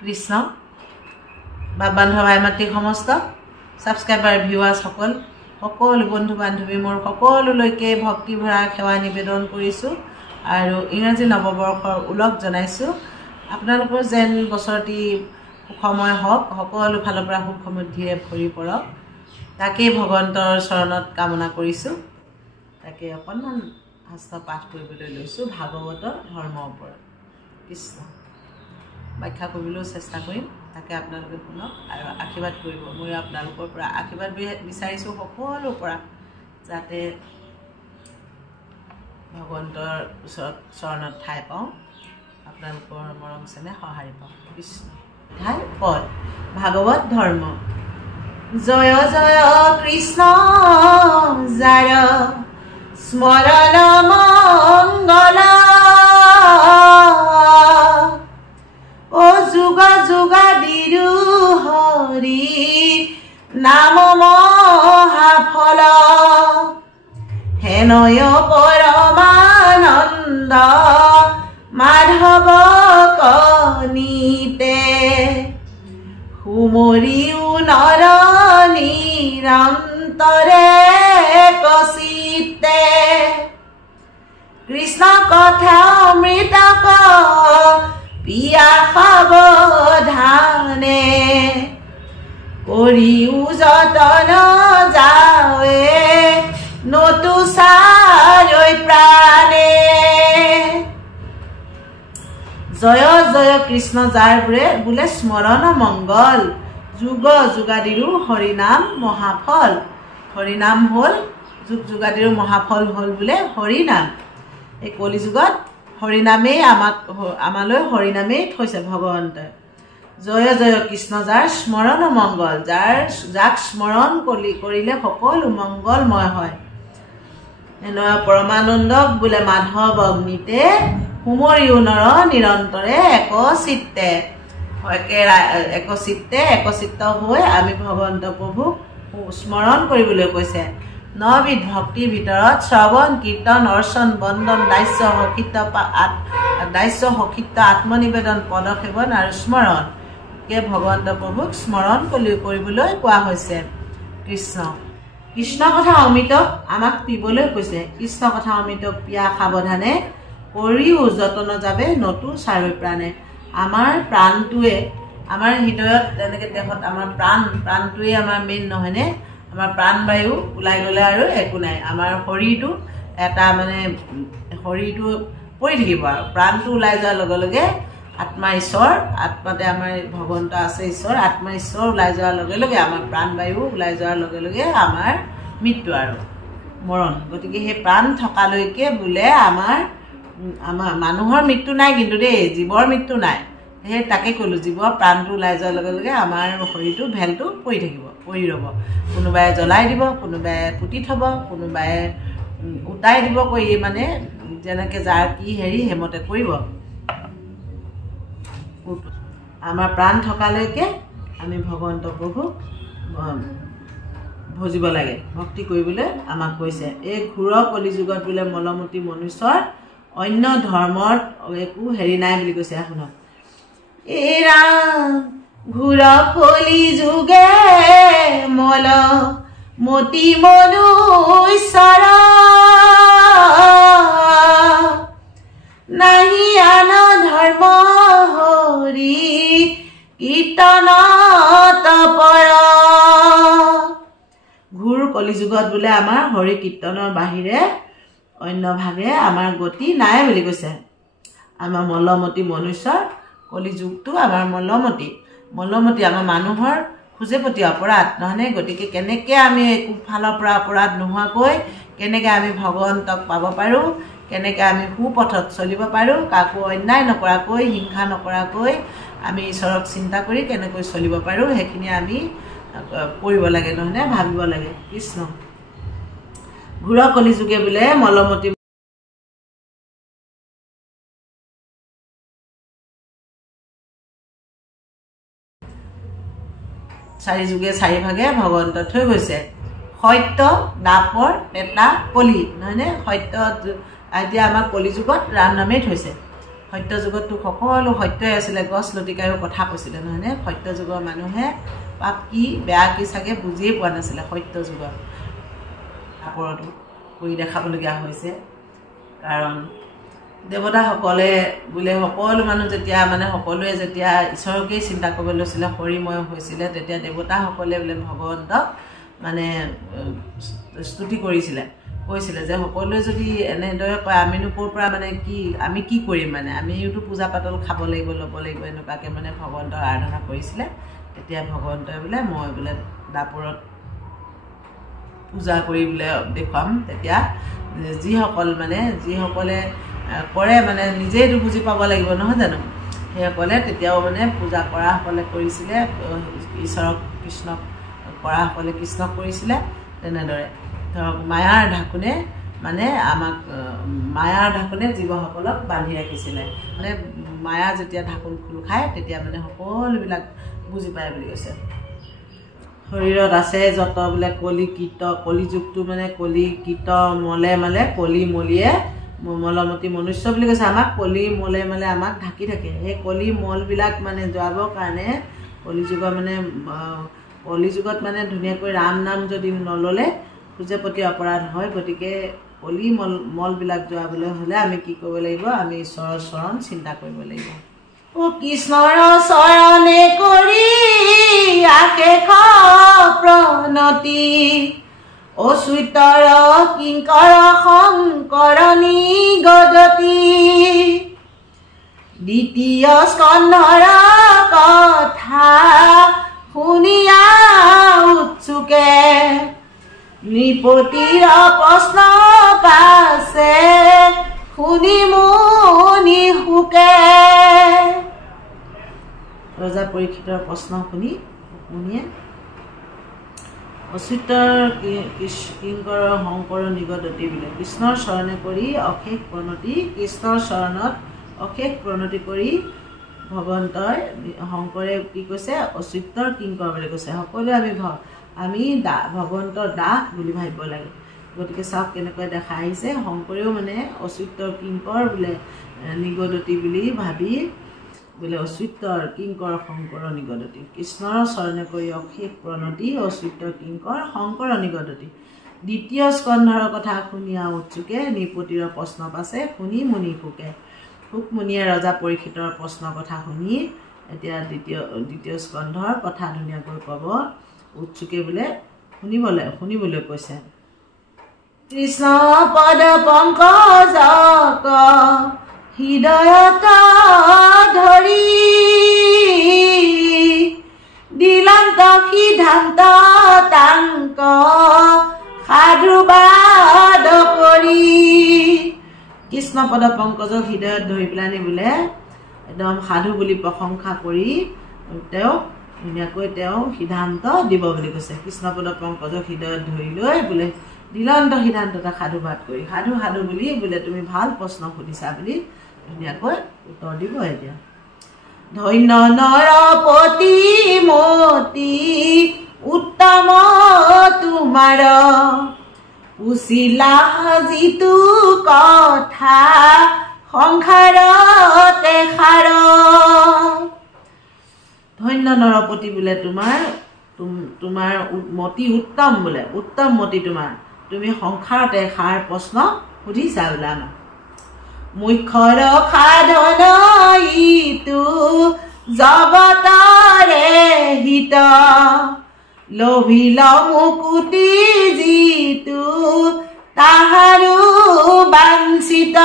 কৃষ্ণ বা বান্ধৱ ভাই মাতৃ সমস্ত সাবস্ক্ৰাইবাৰ ভিউৱাৰ্ছ সকলো বন্ধু বান্ধৱী মোৰ সকলোলৈকে ভক্তি ভৰা সেৱা নিবেদন কৰিছোঁ আৰু ইংৰাজী নৱবৰ্ষৰ উলগ জনাইছোঁ আপোনালোকৰ যেন বছৰটি সুখময় হওক সকলো ফালৰ পৰা সুখ সমৃদ্ধিৰে ভৰি পৰক তাকে ভগৱন্তৰ চৰণত কামনা কৰিছোঁ তাকে অকণমান শাস্ত্ৰ পাঠ কৰিবলৈ লৈছোঁ ভাগৱতৰ ধৰ্মৰ ওপৰত কৃষ্ণ ব্যাখ্যা কৰিবলৈ চেষ্টা কৰিম তাকে আপোনালোকে শুনক আৰু আশীৰ্বাদ কৰিব মই আপোনালোকৰ পৰা আশীৰ্বাদ বিচাৰিছোঁ সকলোৰ পৰা যাতে ভগৱন্তৰ ওচৰত চৰণত ঠাই পাওঁ আপোনালোকৰ মৰম চেনেহ সঁহাৰি পাওঁ কৃষ্ণ ঠাই পদ ভাগৱত ধৰ্ম জয় জয় কৃষ্ণ যাৰ স্মৰণ মঙ্গল ও যুগ যুগাদিৰু হৰি নাম মহাফল হেনয় পৰমানন্দ মাধৱ কনিতে সুমৰিও নৰ নিৰন্তৰে কচিতে কৃষ্ণ কথা অমৃত পিয়া সাৱধানে কৰিও যতন যাৱে নতু চাৰৈ প্ৰাণে জয় জয় কৃষ্ণ যাৰ বোলে স্মৰণ মংগল যুগ যুগাদিৰো হৰিনাম মহাফল হৰিনাম হ'ল যুগ যুগাদিৰো মহাফল হ'ল বোলে হৰিনাম এই কলিযুগত হৰিনামেই আমালৈ হৰিনামেই থৈছে ভগৱন্তই জয় জয় কৃষ্ণ যাৰ স্মৰণ মংগল যাক স্মৰণ কৰিলে সকলো মংগলময় হয় এনেকুৱা পৰমানন্দক বোলে মাধৱ অগ্নিতে সুমৰিও নৰ নিৰন্তৰে একচিত্ত হৈ আমি ভগৱন্ত প্ৰভুক স্মৰণ কৰিবলৈ কৈছে নবিধ ভক্তিৰ ভিতৰত শ্ৰৱণ কীৰ্তন অৰ্চন বন্দন দাস্য সখিত্য আত্মনিবেদন পদসেৱন আৰু স্মৰণ ভগৱন্ত প্ৰভুক স্মৰণ কৰিবলৈ কোৱা হৈছে কৃষ্ণ কথা অমৃতক আমাক পিবলৈ কৈছে কৃষ্ণ কথা অমৃতক পিয়া সাৱধানে কৰিও যতন যাবে নতু চাৰৈ প্ৰাণে আমাৰ প্ৰাণটোৱে আমাৰ হৃদয়ত তেনেকৈ দেহত আমাৰ প্ৰাণটোৱে আমাৰ মেইন নহয়নে আমাৰ প্ৰাণবায়ু ওলাই গ'লে আৰু একো নাই আমাৰ শৰীৰটো এটা মানে শৰীৰটো পৰি থাকিব আৰু প্ৰাণটো ওলাই যোৱাৰ লগে লগে আত্মা ঈশ্বৰ আত্মাতে আমাৰ ভগৱন্ত আছে ঈশ্বৰ আত্মা ঈশ্বৰ ওলাই যোৱাৰ লগে লগে আমাৰ প্ৰাণবায়ু ওলাই যোৱাৰ লগে লগে আমাৰ মৃত্যু আৰু মৰণ গতিকে সেই প্ৰাণ থকালৈকে বোলে আমাৰ মানুহৰ মৃত্যু নাই কিন্তু দেই জীৱৰ মৃত্যু নাই সেই তাকে ক'লোঁ জীৱৰ প্ৰাণটো ওলাই যোৱাৰ লগে লগে আমাৰ শৰীৰটো ভেলটো পৰি থাকিব পৰি ৰ'ব কোনোবাই জ্বলাই দিব কোনোবাই পুতি থ'ব কোনোবাই উটাই দিব কৰি মানে যেনেকৈ যাৰ কি হেৰি সেইমতে কৰিব আমাৰ প্ৰাণ থকালৈকে আমি ভগৱন্ত প্ৰভুক ভজিব লাগে ভক্তি কৰিবলৈ আমাক কৈছে এই ঘূৰ কলিযুগত বোলে মলমতি মনুষ্যৰ অন্য ধৰ্মৰ একো হেৰি নাই বুলি কৈছে শুনক এই ৰাম ঘূৰ কলিযুগে মলমতি মনুষ্যৰ নাহি আন ধৰ্ম হৰি কীৰ্তনত পৰ ঘূৰ কলিযুগত বোলে আমাৰ হৰি কীৰ্তনৰ বাহিৰে অন্য ভাগে আমাৰ গতি নাই বুলি কৈছে আমাৰ মলমতি মনুষ্যৰ কলিযুগটো আমাৰ মলমতি আমাৰ মানুহৰ খুজেপতি অপৰাধ নহয়নে গতিকে কেনেকৈ আমি একো ফালৰ পৰা অপৰাধ নোহোৱাকৈ কেনেকৈ আমি ভগৱন্তক পাব পাৰোঁ কেনেকৈ আমি সুপথত চলিব পাৰোঁ কাকো অন্যায় নকৰাকৈ হিংসা নকৰাকৈ আমি ঈশ্বৰক চিন্তা কৰি কেনেকৈ চলিব পাৰোঁ সেইখিনি আমি কৰিব লাগে নহয়নে ভাবিব লাগে কৃষ্ণ ঘূৰ কলিযুগে বোলে মলমতি চাৰি যুগে চাৰি ভাগে ভগৱন্ত থৈ গৈছে সত্য দাপৰ টেটা কলি নহয়নে সত্য এতিয়া আমাৰ কলিযুগত ৰাম নামেই থৈছে সত্য যুগতো সকলো সত্যই আছিলে গছ লতিকায়ো কথা কৈছিলে নহয়নে সত্য যুগৰ মানুহে পাপ কি বেয়া কি চাগে বুজিয়ে পোৱা নাছিলে সত্য যুগৰ ওপৰতো কৰি দেখাবলগীয়া হৈছে কাৰণ দেৱতাসকলে বোলে সকলো মানুহ যেতিয়া মানে সকলোৱে যেতিয়া ঈশ্বৰকেই চিন্তা কৰিব লৈছিলে হৰিময় হৈছিলে তেতিয়া দেৱতাসকলে বোলে ভগৱন্তক মানে স্তুতি কৰিছিলে কৈছিলে যে সকলোৱে যদি এনেদৰে কয় আমিনো ক'ৰ পৰা মানে কি আমি কি কৰিম মানে আমিওতো পূজা পাতল খাব লাগিব ল'ব লাগিব এনেকুৱাকৈ মানে ভগৱন্তৰ আৰাধনা কৰিছিলে তেতিয়া ভগৱন্তই বোলে মই বোলে দাপৰত পূজা কৰি বোলে দেখুৱাম তেতিয়া যিসকলে কৰে মানে নিজেইতো বুজি পাব লাগিব নহয় জানো সেইসকলে তেতিয়াও মানে পূজা কৰাসকলে কৰিছিলে ঈশ্বৰক কৃষ্ণক কৰাসকলে কৃষ্ণক কৰিছিলে তেনেদৰে ধৰক মায়াৰ ঢাকোনে মানে আমাক মায়াৰ ঢাকোনে জীৱসকলক বান্ধি ৰাখিছিলে মানে মায়া যেতিয়া ঢাকোন খোল খায় তেতিয়া মানে সকলোবিলাক বুজি পায় বুলি কৈছে শৰীৰত আছে যত বোলে কলি যুগটো মানে কলি কীট মলে মালে কলি মলিয়ে মলমতি মনুষ্য বুলি কৈছে আমাক কলি মলে মালে আমাক ঢাকি থাকে সেই কলি মলবিলাক মানে যোৱাবৰ কাৰণে কলি যুগত মানে ধুনীয়াকৈ ৰাম নাম যদি নল'লে পূজা প্ৰতি অপৰাধ হয় গতিকে কলি মলবিলাক যোৱাবলৈ হ'লে আমি কি কৰিব লাগিব আমি ঈশ্বৰৰ চৰণ চিন্তা কৰিব লাগিব ও কৃষ্ণৰ চৰণে কৰি আশেষ প্ৰণতি অচ্যুতৰ কিংকৰ শংকৰণী গদতি দ্বিতীয় স্কন্ধৰ কথা শুনিয়া উৎসুকে নৃপতিৰ প্ৰশ্ন পাছে শুনি মুনি সুকে ৰজা পৰীক্ষিতৰ প্ৰশ্ন শুনি মুনিয়ে অচ্যুতৰ কিংকৰ শংকৰ নিগদতি বোলে কৃষ্ণৰ চৰণে কৰি অশেষ প্ৰণতি কৃষ্ণৰ চৰণত অশেষ প্ৰণতি কৰি ভগৱন্তৰ শংকৰে কি কৈছে অচ্যুতৰ কিংকৰ বুলি কৈছে সকলোৱে আমি ভগৱন্তৰ দাস বুলি ভাবিব লাগে গতিকে চাওক কেনেকৈ দেখা আহিছে শংকৰেও মানে অচ্যুতৰ কিংকৰ বোলে নিগদতি বুলি ভাবি বোলে অচ্যুতৰ কিংকৰ শংকৰ নিগদতি কৃষ্ণৰ চৰণে কৰি অশেষ প্ৰণতি অচ্যুতৰ কিংকৰ শংকৰ নিগদতি দ্বিতীয় স্কন্ধৰ কথা শুনিয়া উৎসুকে নৃপতিৰ প্ৰশ্ন পাছে শুনি মুনি সুকমুনিয়ে ৰজা পৰীক্ষিতৰ প্ৰশ্ন কথা শুনি এতিয়া দ্বিতীয় স্কন্ধৰ কথা ধুনীয়াকৈ ক'ব উৎসুকে বোলে শুনিবলৈ কৈছে কৃষ্ণ পদ পংকজক হৃদয়ত ধৰি দিলন্ত সিদ্ধান্ত তাংক সাধুবাদ কৰি কৃষ্ণ পদ পংকজক হৃদয়ত ধৰি পেলানি বোলে একদম সাধু বুলি প্ৰশংসা কৰি তেওঁ ধুনীয়াকৈ তেওঁ সিদ্ধান্ত দিব বুলি কৈছে কৃষ্ণ পদ পংকজক হৃদয়ত ধৰি লৈ বোলে দিলন্ত সিদ্ধান্তটা সাধুবাদ কৰি সাধু বুলি বোলে তুমি ভাল প্ৰশ্ন সুধিছা বুলি ধুনীয়াকৈ উত্তৰ দিব এতিয়া ধন্য নৰপতি মতি উত্তম তোমাৰ পুছিলা যিটো কথা সংসাৰতে সাৰ ধন্য নৰপতি বোলে তোমাৰ মতি উত্তম বোলে উত্তম মতি তোমাৰ তুমি সংসাৰতে সাৰ প্ৰশ্ন সুধিছা বোলে আমাক মুখ্যৰ সাধন ইটো জগতৰে হিত লভিল মুকুতি যিটো তাহাৰো বাঞ্ছিত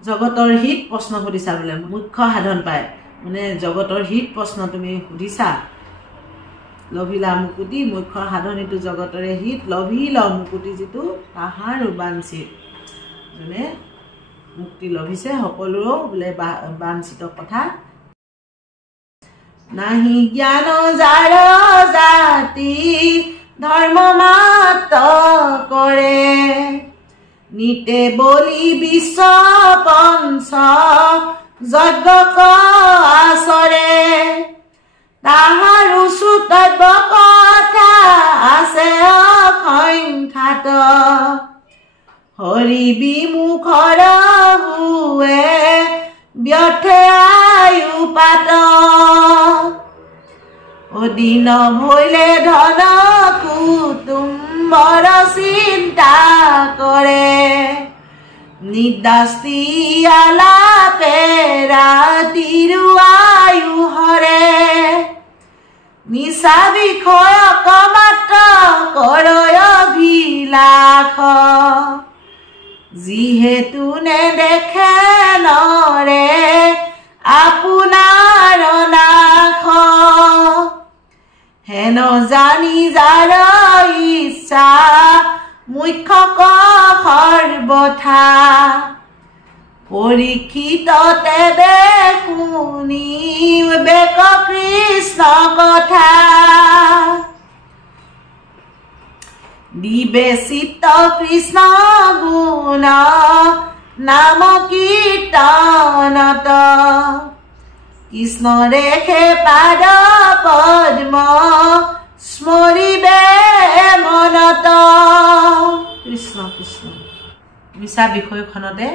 জগতৰ হিত প্ৰশ্ন সুধিছা বোলে মুখ্য সাধন পায় মানে জগতৰ হিত প্ৰশ্ন তুমি সুধিছা লভিলা মুকুতি মুখ্য সাধনীটো জগতৰে হিত লভিল মুকুতি যিটো তাহাৰো বাঞ্ছিত মানে মুক্তি লভিছে সকলোৰো বোলে বাঞ্ছিত কথা নাহি জ্ঞান যাৰ জাতি ধৰ্ম মাত কৰে নিতে বলি বিশ্ব পঞ্চ যজ্ঞ আচৰে তাহাৰো শ্ৰুতব্য কথা আছে অসংখ্যাত হৰি বিমুখৰ হুৱে ব্যৰ্থে আয়ু পাত অদিন ভৈলে ধন কুটুম্বৰ চিন্তা কৰে নিদাস্তি আলাপে ৰাতিৰু আয়ু হৰে নিচা বিষয়ক মাত্ৰ কৰয় অভিলাষ যিহেতু নেদেখে নৰে আপোনাৰ নাশ হেন জানি যাৰ ইচ্ছা মুখ্যক সৰ্বথা পৰীক্ষিত তেবে শুনি বেক কৃষ্ণ কথা বিবেচিত কৃষ্ণ গুণ নাম কীৰ্তনত কৃষ্ণৰে হে পাদ পদ্ম স্মৰিবে মনত কৃষ্ণ কৃষ্ণ মিছা বিষয়খনতে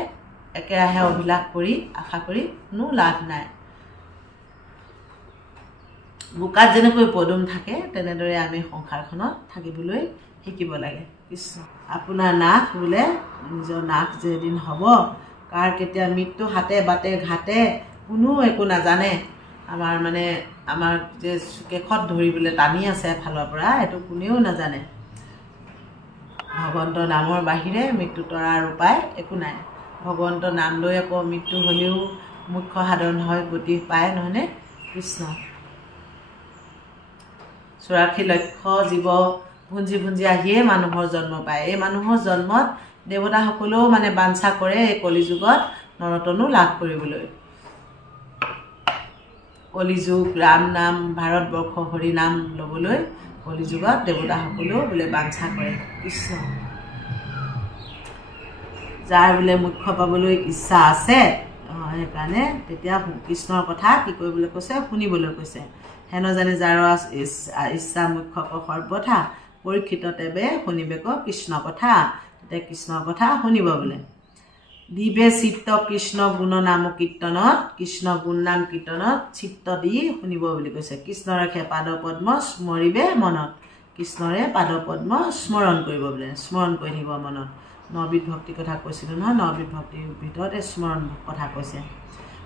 একেৰাহে অভিলাষ কৰি আশা কৰি কোনো লাভ নাই বোকাত যেনেকৈ পদুম থাকে তেনেদৰে আমি সংসাৰখনত থাকিবলৈ শিকিব লাগে কৃষ্ণ আপোনাৰ নাশ বোলে নিজৰ নাশ যেদিন হ'ব কাৰ কেতিয়া মৃত্যু হাতে বাটে ঘাটে কোনো একো নাজানে আমাৰ যে কেশত ধৰিবলৈ টানি আছে এফালৰ পৰা এইটো কোনেও নাজানে ভগৱন্ত নামৰ বাহিৰে মৃত্যু তৰাৰ উপায় একো নাই ভগৱন্ত নাম লৈ আকৌ মৃত্যু হ'লেও মুখ্য সাধন হয় গতি পায় নহয়নে কৃষ্ণ 84 লক্ষ জীৱ ভুঞ্জি ভুঞ্জি আহিয়ে মানুহৰ জন্ম পায় এই মানুহৰ জন্মত দেৱতাসকলেও বাঞ্ছা কৰে এই কলিযুগত নৰতনু লাভ কৰিবলৈ কলিযুগ ৰাম নাম ভাৰতবৰ্ষ হৰি নাম ল'বলৈ কলিযুগত দেৱতাসকলেও বোলে বাঞ্ছা কৰে কৃষ্ণ যাৰ বোলে মুখ্য পাবলৈ ইচ্ছা আছে সেইকাৰণে তেতিয়া কৃষ্ণৰ কথা কি কৰিবলৈ কৈছে শুনিবলৈ কৈছে হেন জানি যাৰ ইচ্ছা মুখ্যক সৰ্বথা পৰীক্ষিত তেবে শুনিবেক কৃষ্ণ কথা তেতিয়া কৃষ্ণৰ কথা শুনিব বোলে দিবে চিত্ত কৃষ্ণ গুণ নাম কীৰ্তনত কৃষ্ণ গুণ নাম কীৰ্তনত চিত্ত দি শুনিব বুলি কৈছে কৃষ্ণৰে খে পাদ পদ্ম স্মৰিবে মনত কৃষ্ণৰে পাদ পদ্ম স্মৰণ কৰিব বোলে স্মৰণ কৰি থাকিব মনত নবিধ ভক্তি কথা কৈছিলোঁ নহয় নবিধ ভক্তিৰ ভিতৰত স্মৰণ কথা কৈছে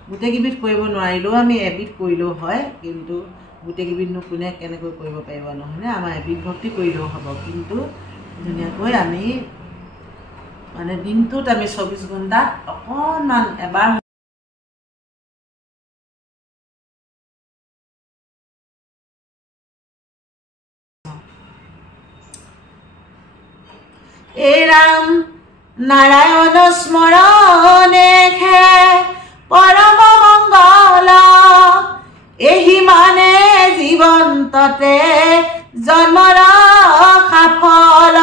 গোটেইকেইবিধ কৰিব নোৱাৰিলেও আমি এবিধ কৰিলেও হয় কিন্তু গোটেইকেইবিধনো কোনে কেনেকৈ কৰিব পাৰিব নহয়নে আমাৰ এবিধ ভক্তি কৰিলেও হ'ব কিন্তু ধুনীয়াকৈ আমি দিনটোত আমি 24 ঘণ্টাত অকণমান এবাৰ এই ৰাম নাৰায়ণ স্মৰণে খে পৰম মংগল এহি মানে জীৱন্ততে জন্মৰ সাফল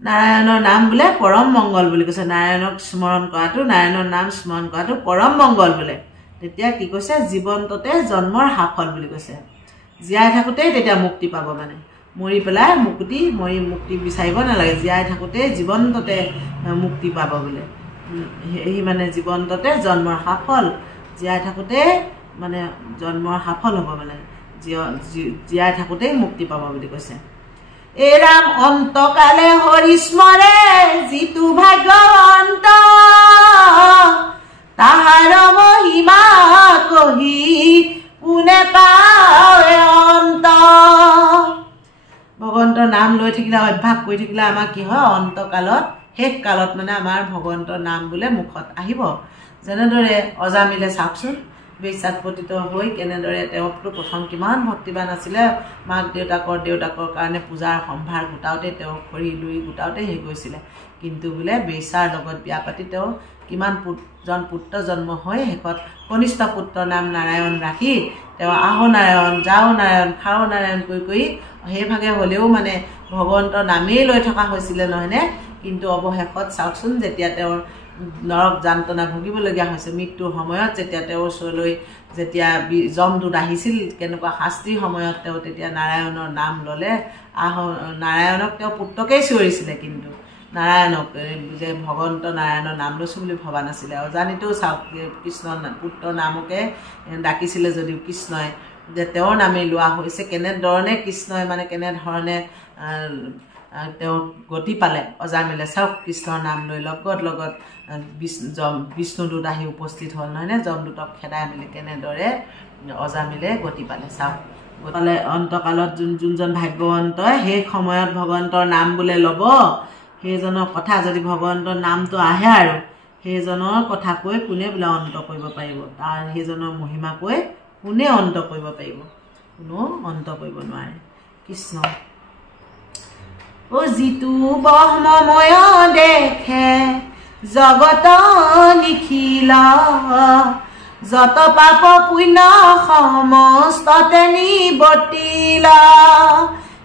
নাৰায়ণৰ নাম বোলে পৰম মংগল বুলি কৈছে নাৰায়ণক স্মৰণ কৰাটো নাৰায়ণৰ নাম স্মৰণ কৰাটো পৰম মংগল বোলে তেতিয়া কি কৈছে জীৱন্ততে জন্মৰ সাফল বুলি কৈছে জীয়াই থাকোঁতেই তেতিয়া মুক্তি পাব মৰি পেলাই মুক্তি বিচাৰিব নালাগে জীয়াই থাকোঁতে জীৱন্ততে মুক্তি পাব বোলে এই জীৱন্ততে জন্মৰ সাফল জীয়াই থাকোঁতে জন্মৰ সাফল হ'ব জীয়াই থাকোঁতেই মুক্তি পাব বুলি কৈছে এই ৰাম অন্তকালে হৰি স্মৰে যিটো ভাগ্যৱন্ত তাহাৰ মহিমা কহি কোনে পায় অন্ত ভগৱন্তৰ নাম লৈ থাকিলে অভ্যাস কৰি থাকিলে আমাৰ কি হয় অন্তকালত শেষ কালত আমাৰ ভগৱন্তৰ নাম বোলে মুখত আহিব যেনেদৰে অজামিলে চাওকচোন বিশ্বাস পতিত হৈ কেনেদৰে তেওঁকতো প্ৰথম কিমান ভক্তিবান আছিলে মাক দেউতাকৰ কাৰণে পূজাৰ সম্ভাৰ গোটাওঁতে তেওঁ খৰি লুই গোটাওঁতে হেৰি কৰিছিলে কিন্তু বোলে বেচাৰ লগত বিয়া পাতি তেওঁ কিমান পুত্ৰ জন্ম হৈ শেষত কনিষ্ঠ পুত্ৰৰ নাম নাৰায়ণ ৰাখি তেওঁ আহো নাৰায়ণ যাও নাৰায়ণ খাও নাৰায়ণ কৰি সেইভাগে হ'লেও ভগৱন্তৰ নামেই লৈ থকা হৈছিলে নহয়নে কিন্তু অৱশেষত চাওকচোন যেতিয়া তেওঁৰ নৰক যান্ত্ৰণা ভুগিবলগীয়া হৈছে মৃত্যুৰ সময়ত যেতিয়া তেওঁৰ ওচৰলৈ যেতিয়া যমদূত আহিছিল কেনেকুৱা শাস্তিৰ সময়ত তেওঁ তেতিয়া নাৰায়ণৰ নাম ল'লে নাৰায়ণক তেওঁ পুত্ৰকেই চিঞৰিছিলে কিন্তু নাৰায়ণক যে ভগৱন্ত নাৰায়ণৰ নাম লৈছোঁ বুলি ভবা নাছিলে অজানিতেও চাওক কৃষ্ণ পুত্ৰ নামকে ডাকিছিলে যদিও কৃষ্ণই যে তেওঁৰ নামেই লোৱা হৈছে কেনেধৰণে কৃষ্ণই মানে কেনেধৰণে তেওঁ গতি পালে অজামিলে চাওক কৃষ্ণৰ নাম লৈ লগত বিষ্ণুদূত আহি উপস্থিত হ'ল নহয়নে যমদূতক খেদাই মেলি কেনেদৰে অজামিলে গতি পালে চাওক পালে অন্তকালত যোনজন ভাগ্যৱন্তই সেই সময়ত ভগৱন্তৰ নাম বোলে ল'ব সেইজনৰ কথা যদি ভগৱন্তৰ নামটো আহে আৰু সেইজনৰ কথা কৈ কোনে বোলে অন্ত কৰিব পাৰিব তাৰ সেইজনৰ মহিমা কৈ কোনে অন্ত কৰিব পাৰিব কোনো অন্ত কৰিব নোৱাৰে কৃষ্ণ ও যিটো ব্ৰহ্মময় দেখে জগত নিখিল যত পাপ পুণ্য সমস্ততে নিবৰ্তিল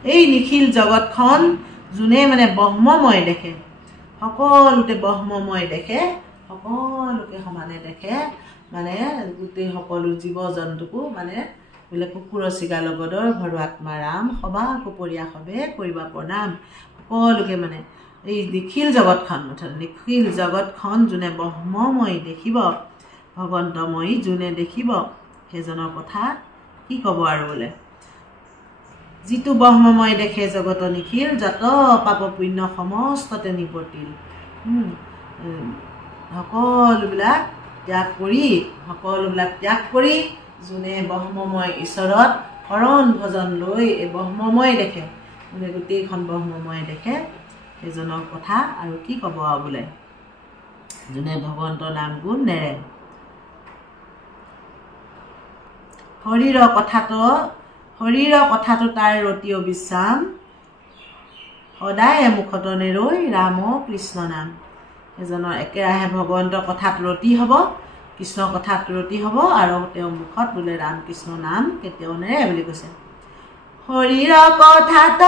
এই নিখিল জগতখন যোনে মানে ব্ৰহ্মময় দেখে সকলোতে ব্ৰহ্মময় দেখে সকলোকে সমানে দেখে মানে গোটেই সকলো জীৱ জন্তুকো মানে বোলে কুকুৰ চিগা লগদৰ ভৰু আত্মা ৰাম সবা কুপৰীয়া সবে কৰিবা প্ৰণাম সকলোকে মানে এই নিখিল জগতখন নিখিল জগতখন যোনে ব্ৰহ্মময় দেখিব ভগৱন্তময়ী যোনে দেখিব সেইজনৰ কথা কি ক'ব আৰু বোলে যিটো ব্ৰহ্মময় দেখে জগত নিখিল যত পাপ পুণ্য সমস্ততে নিবৰ্তিল সকলোবিলাক ত্যাগ কৰি যোনে ব্ৰহ্মময় ঈশ্বৰত শৰণ ভজন লৈ এই ব্ৰহ্মময় দেখে যোনে গোটেইখন ব্ৰহ্মময় দেখে সেইজনৰ কথা আৰু কি ক'ব আৰু বোলে যোনে ভগৱন্তৰ নাম গুণ নেৰে শৰীৰৰ কথাটো তাৰ ৰতি অবিশ্ৰাম সদায় মুখত নেৰৈ ৰাম কৃষ্ণ নাম এজনৰ একেৰাহে ভগৱন্তৰ কথাত ৰতি হ'ব কৃষ্ণৰ কথাত ৰতি হ'ব আৰু তেওঁৰ মুখত বোলে ৰাম কৃষ্ণ নাম কেতিয়াও নেৰে বুলি কৈছে শৰীৰৰ কথাত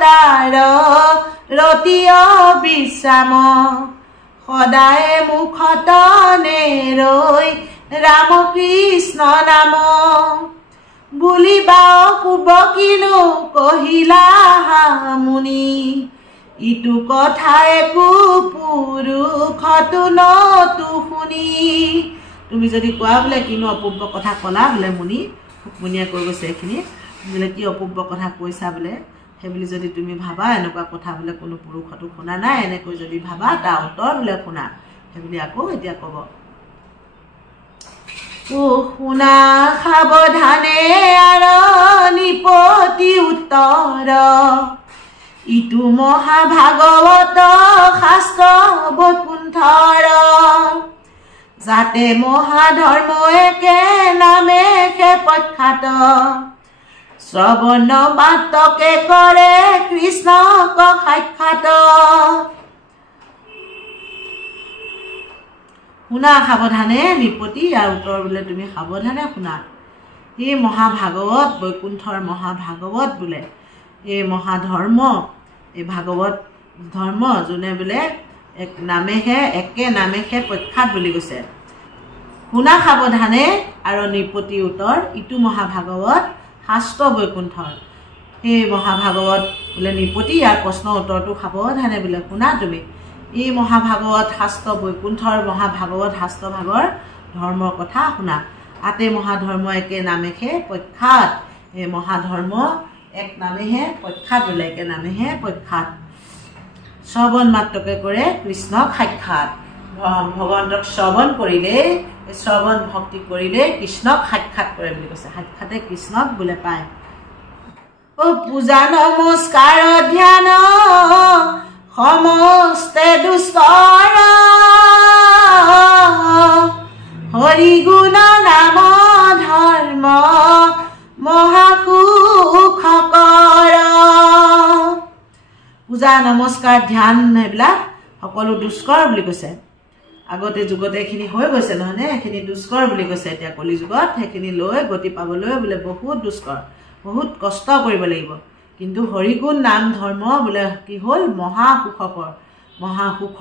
তাৰ ৰতি অবিশ্ৰাম সদায় মুখত নেৰৈ ৰাম কৃষ্ণ নাম বুলিবা পূৰ্ব কিনো কহিলা মুনি ইটো কথা একো পুৰুষতো নতো শুনি তুমি যদি কোৱা বোলে কিনো অপূৰ্ব কথা ক'লা বোলে মুনি মুনিয়ে কৈ গৈছে এইখিনি বোলে কি অপূৰ্ব কথা কৈছা বোলে সেইবুলি যদি তুমি ভাবা এনেকুৱা কথা বোলে কোনো পুৰুষতো শুনা নাই এনেকৈ যদি ভাবা তাৰ উত্তৰ বোলে শুনা সেইবুলি আকৌ এতিয়া ক'ব শুনা সাৱধানে আৰু নিপতি উত্তৰ ইটো মহাভাগৱত শাস্ত্ৰ বৈকুণ্ঠৰ যাতে মহাধৰ্ম একে নামে প্ৰখ্যাত শ্ৰৱণ মাত্ৰকে কৰে কৃষ্ণক সাক্ষাৎ শুনা সাৱধানে নিপতি ইয়াৰ উত্তৰ বোলে তুমি সাৱধানে শুনা এই মহাভাগৱত বৈকুণ্ঠৰ মহাভাগৱত বোলে এই মহাধৰ্ম এই ভাগৱত ধৰ্ম যোনে বোলে একে নামেহে প্ৰখ্যাত বুলি কৈছে শুনা সাৱধানে আৰু নিপতি উত্তৰ ইটো মহাভাগৱত শাস্ত্ৰ বৈকুণ্ঠৰ সেই মহাভাগৱত বোলে নিপতি ইয়াৰ প্ৰশ্নৰ উত্তৰটো সাৱধানে বোলে শুনা তুমি এই মহাভাগৱত শাস্ত্ৰ বৈকুণ্ঠৰ মহাভাগৱত শাস্ত্ৰ ভাগৰ ধৰ্মৰ কথা শুনা আতে মহাধৰ্ম একে নামেহে প্ৰখ্যাত এই মহাধৰ্ম এক নামেহে প্ৰখ্যাত বোলে একে নামেহে প্ৰখ্যাত শ্ৰৱণ মাত্ৰকে কৰে কৃষ্ণক সাক্ষাৎ ভগৱন্তক শ্ৰৱণ কৰিলে শ্ৰৱণ ভক্তি কৰিলে কৃষ্ণক সাক্ষাৎ কৰে বুলি কৈছে সাক্ষাতে কৃষ্ণক বোলে পায় পূজা নমস্কাৰ ধ্যান সমস্তে দুষ্কৰ হৰি গুণ নাম ধৰ্ম মহাসুখকৰ পূজা নমস্কাৰ ধ্যান এইবিলাক সকলো দুষ্কৰ বুলি কৈছে আগতে যুগতে এইখিনি হৈ গৈছে নহয়নে এইখিনি দুষ্কৰ বুলি কৈছে এতিয়া কলি যুগত সেইখিনি লৈ গতি পাবলৈ বোলে বহুত দুষ্কৰ বহুত কষ্ট কৰিব লাগিব কিন্তু হৰিগুণ নাম ধৰ্ম বোলে কি হ'ল মহাসুখকৰ মহাসুখ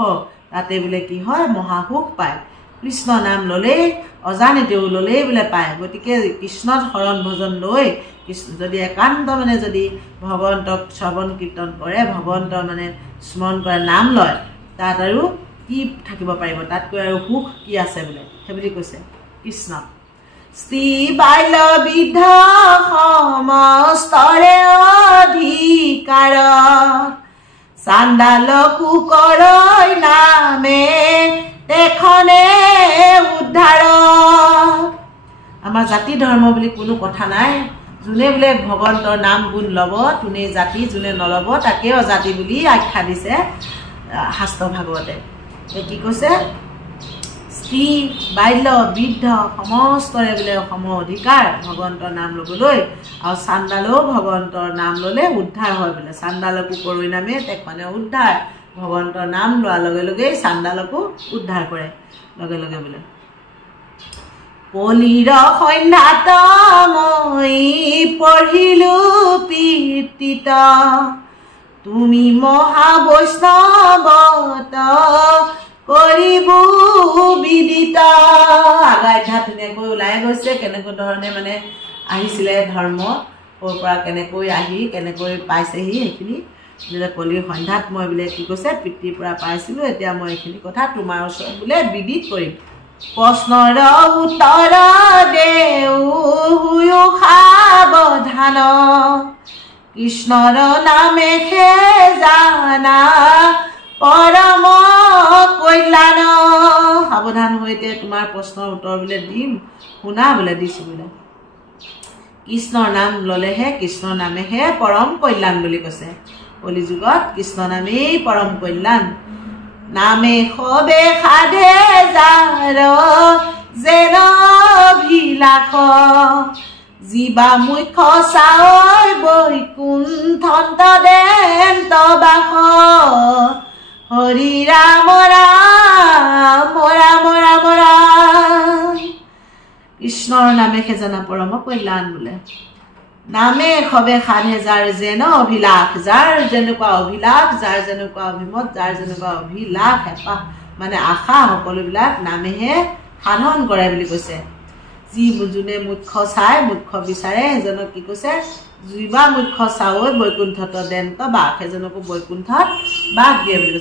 তাতে বোলে কি হয় মহাসুখ পায় কৃষ্ণ নাম ল'লেই অজানিতেও ল'লেই বোলে পায় গতিকে কৃষ্ণত শৰণ ভজন লৈ কৃষ্ণ যদি একান্ত মানে যদি ভগৱন্তক শ্ৰৱণ কীৰ্তন কৰে ভগৱন্ত মানে স্মৰণ কৰে নাম লয় তাত আৰু কি থাকিব পাৰিব তাতকৈ আৰু সুখ কি আছে বোলে সেই বুলি কৈছে কৃষ্ণ স্ত্ৰী বাল্য বৃদ্ধ সমস্তৰে অধিকাৰ চাণ্ডালকো কৰৈ নামে তেখনে উদ্ধাৰ আমাৰ জাতি ধৰ্ম বুলি কোনো কথা নাই যোনে বোলে ভগৱন্তৰ নাম গুণ ল'ব তোনে জাতি যোনে নল'ব তাকে অজাতি বুলি আখ্যা দিছে শাস্ত্ৰ ভাগৱতে কি কৈছে স্ত্ৰী বাল্য বৃদ্ধ সমস্তৰে বোলে সম অধিকাৰ ভগৱন্তৰ নাম ল'বলৈ আৰু চাণ্ডালেও ভগৱন্তৰ নাম ল'লে উদ্ধাৰ হয় বোলে চাণ্ডালকো কৰৈ নামে তেখনে উদ্ধাৰ ভগৱন্তৰ নাম লোৱাৰ লগে লগেই চাণ্ডালকো উদ্ধাৰ কৰে লগে লগে বোলে পলিৰ সন্ধ্যাত মই পঢ়িলো পীৰ্তিত তুমি মহাবৈষ্ণৱত কৰিব বিদিত আগাধ্যা ধুনীয়াকৈ ওলাই গৈছে কেনেকৈ ধৰণে মানে আহিছিলে ধৰ্ম ক'ৰ পৰা কেনেকৈ আহি কেনেকৈ পাইছেহি সেইখিনি বোলে কলিৰ সন্ধ্যাত মই বোলে কি কৈছে পিতৃৰ পৰা পাইছিলোঁ এতিয়া মই এইখিনি কথা তোমাৰ ওচৰত বোলে বিদিত কৰিম প্ৰশ্নৰ উত্তৰ দেও সাৱধান কৃষ্ণৰ নামে খে জানা পৰম কল্যাণ সাৱধান হৈতে তোমাৰ প্ৰশ্নৰ উত্তৰ বোলে দিম শুনা বোলে দিছোঁ বোলে কৃষ্ণৰ নাম ল'লেহে কৃষ্ণৰ নামেহে পৰম কল্যাণ বুলি কৈছে কলিযুগত কৃষ্ণ নামেই পৰম কল্যাণ নামে সবে সাধে যাৰ যেন অভিলাষ জীৱা মুখ্য চাই বৈকুণ্ঠত দেন্ত বাস হৰি ৰাম ৰাম ৰাম ৰাম ৰাম কৃষ্ণৰ নামে সেজনা পৰম কল্যাণ বোলে নামে সবে সাধে যাৰ যেন অভিলাষ যাৰ যেনেকুৱা অভিলাষ যাৰ যেনেকুৱা অভিমত যাৰ যেনেকুৱা অভিলাষ হেঁপাহ মানে আশা সকলোবিলাক নামেহে সাধন কৰে বুলি কৈছে যি যোনে মুখ্য চাই মুখ্য বিচাৰে সেইজনক কি কৈছে জীৱা মুখ্য চাই বৈকুণ্ঠত দেন্ত বাস সেইজনকো বৈকুণ্ঠত বাস দিয়ে বুলি